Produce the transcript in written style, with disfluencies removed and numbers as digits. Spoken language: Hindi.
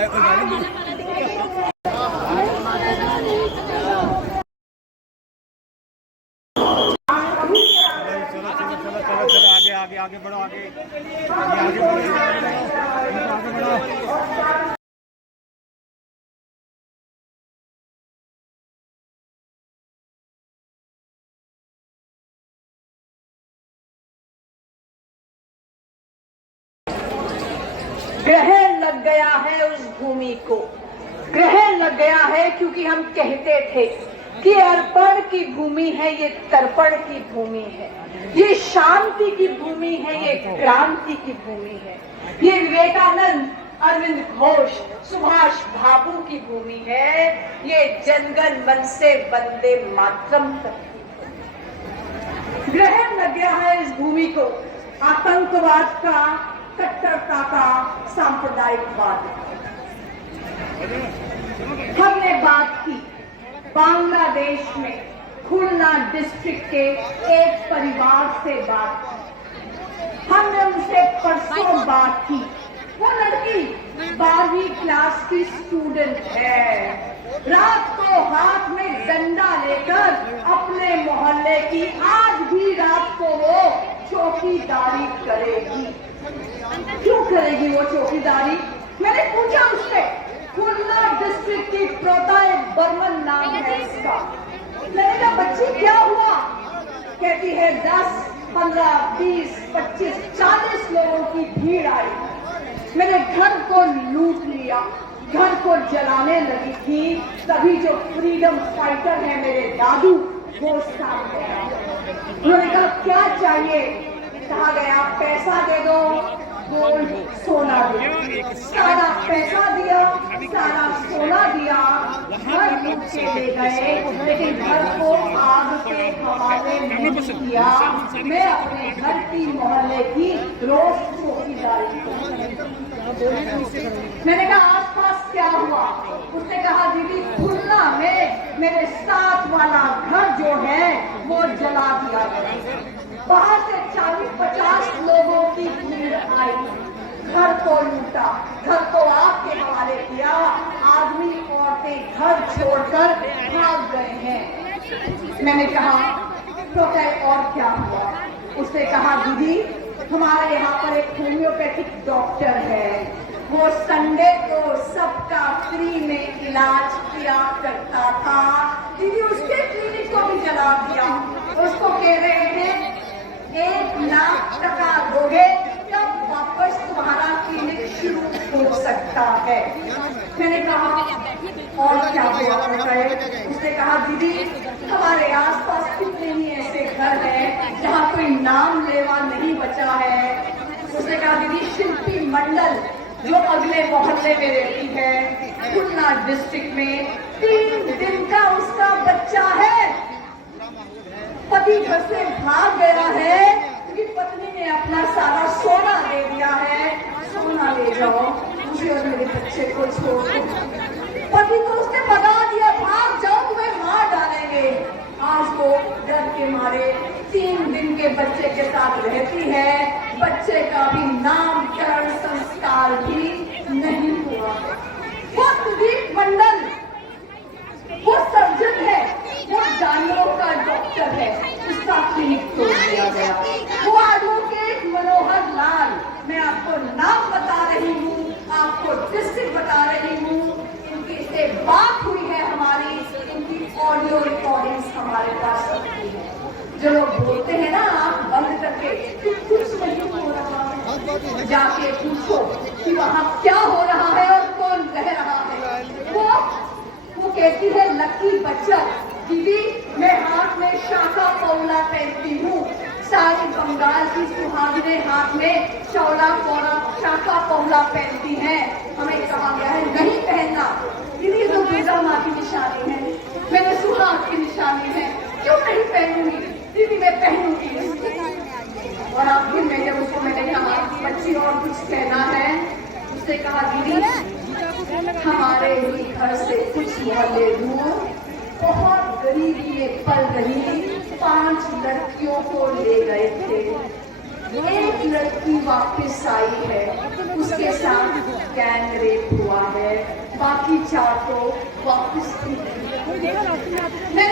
आगे आगे बढ़ो, आगे आगे बढ़ो, आगे बढ़ो। ग्रहण लग गया है उस भूमि को, ग्रहण लग गया है क्योंकि हम कहते थे कि अर्पण की भूमि है, ये तर्पण की भूमि है, ये शांति की भूमि है, ये क्रांति की भूमि है, ये विवेकानंद, अरविंद घोष, सुभाष बाबू की भूमि है, ये जनगण मन से वंदे मातरम तक। ग्रहण लग गया है इस भूमि को आतंकवाद का, कट्टरता का, सांप्रदायिकवाद। हमने बात की बांग्लादेश में खुलना डिस्ट्रिक्ट के एक परिवार से बात की, हमने उनसे परसों बात की। वो लड़की 12वीं क्लास की स्टूडेंट है, रात को हाथ में डंडा लेकर अपने मोहल्ले की आज भी रात को वो चौकीदारी करेगी। क्यों करेगी वो चौकीदारी? मैंने पूछा उससे, खुलना डिस्ट्रिक्ट की प्रोताय बर्मन नाम है इसका। मैंने कहा बच्ची क्या हुआ? कहती है 10, 15, 20, 25, 40 लोगों की भीड़ आई, मैंने घर को लूट लिया, घर को जलाने लगी थी। तभी जो फ्रीडम फाइटर है मेरे दादू वो सामने आए। उन्होंने कहा क्या चाहिए? कहा गया पैसा दे दो, गोल्ड सोना दिया। सारा पैसा दिया, सारा सोना दिया, घर लूट के ले गए, लेकिन घर को आग के हवाले नहीं किया। मैं अपने घर की मोहल्ले की रोज चौकीदारी करूं। मैंने कहा आसपास क्या हुआ? उसने कहा दीदी खुलना में मेरे साथ वाला घर जो है वो जला दिया गया, वहां से 40-50 लोगों की भीड़ आई, घर को लूटा, घर को आग के हवाले किया, आदमी औरतें घर छोड़कर भाग गए हैं। मैंने कहा तो और क्या हुआ? उसने कहा दीदी हमारे यहाँ पर एक होम्योपैथिक डॉक्टर है, वो संडे को सबका फ्री में इलाज किया करता था। दीदी उसके क्लिनिक को भी जला दिया। उसको कह रहे हैं 1 लाख टका दोगे तब वापस तुम्हारा क्लिनिक शुरू हो सकता है। मैंने कहा और क्या हुआ? उसने कहा दीदी हमारे आसपास कितने ही ऐसे घर हैं जहाँ कोई नाम लेवा नहीं बचा है। उसने कहा दीदी शिल्पी मंडल जो अगले मोहल्ले में रहती है खुलना डिस्ट्रिक्ट में, 3 दिन का उसका बच्चा है, पति घर से भाग गया है क्योंकि पत्नी ने अपना सारा सोना दे दिया है। सोना ले जाओ मुझे और मेरे बच्चे को छोड़ दो। पति को उसने भगा दिया, भाग जाओ तुम्हें मार डालेंगे। आज वो डर के मारे 3 दिन के बच्चे के साथ रहती है, बच्चे का भी नामकरण संस्कार भी नहीं हुआ। वो सुदीप मंडल वो सर्जन है, वो जानवरों का डॉक्टर है, उसका क्लिनिक तोड़ दिया गया। वो एडवोकेट मनोहर लाल, मैं आपको नाम बता रही हूँ, आपको डिस्ट्रिक्ट बता रही हूँ, इनकी से बात हुई है हमारी, इनकी ऑडियो रिकॉर्डिंग्स हमारे पास रखी है। जो लोग बोलते हैं ना आप बंद करके कि कुछ नहीं हो रहा है, जाके पूछो कि वहाँ क्या हो रहा है और कौन रह रहा है। वो कहती है लकी बच्चन दीदी मैं हाथ में शाखा पौला पहनती हूँ, सारी बंगाल की सुहागिनें हाथ में शाखा पौला पहनती हैं। हमें कहा गया है नहीं पहनना। दीदी तो दुर्गा माँ की निशानी है, मेरे सुहाग की निशानी है, क्यों नहीं पहनूंगी? दीदी मैं पहनूंगी। और आखिर में जब उसको मैंने कहा बच्ची और कुछ कहना है, उसने कहा दीदी हमारे ही घर से कुछ मोहल्ले दूर बहुत गरीबी में पल रही 5 लड़कियों को ले गए थे। एक लड़की वापस आई है, उसके साथ गैंग रेप हुआ है, बाकी 4 तो वापस भी नहीं।